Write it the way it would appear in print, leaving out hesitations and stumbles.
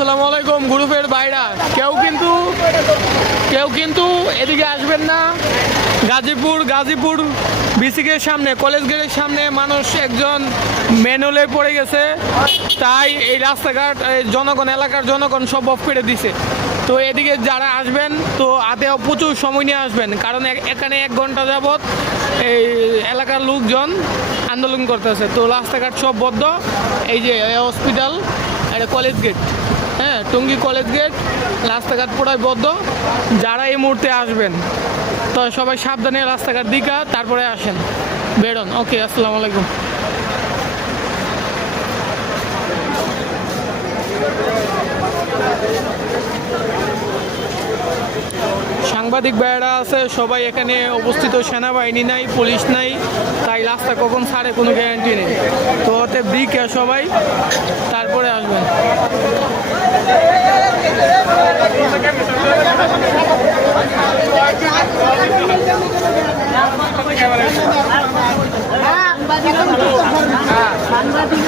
আসসালামু আলাইকুম গ্রুপের বাইরা কেউ কিন্তু এদিকে আসবেন না। গাজীপুর বিসিকের সামনে, কলেজ গেটের সামনে মানুষ একজন ম্যানুয়ালে পড়ে গেছে, তাই এই রাস্তাঘাট জনগণ, এলাকার জনগণ সব অফ করে দিছে। তো এদিকে যারা আসবেন তো হাতেও প্রচুর সময় নিয়ে আসবেন, কারণ এখানে 1 ঘন্টা যাবৎ এই এলাকার লোকজন আন্দোলন করতেছে। তো রাস্তাঘাট সব বদ্ধ। এই যে হসপিটাল, এটা কলেজ গেট, হ্যাঁ টঙ্গী কলেজ গেট, রাস্তাঘাট পুরাই বদ্ধ। যারা এই মুহূর্তে আসবেন তো সবাই সাবধানে রাস্তাঘাট দিকা তারপরে আসেন, বেরোন। ওকে, আসসালামু আলাইকুম। সাংবাদিক ভাইয়েরা আছে সবাই এখানে উপস্থিত, সেনাবাহিনী নাই, পুলিশ নাই, তাই রাস্তা কখন ছাড়ে কোনো গ্যারান্টি নেই। তো ওতে দিকে সবাই তারপরে আসবেন। সাংবাদিক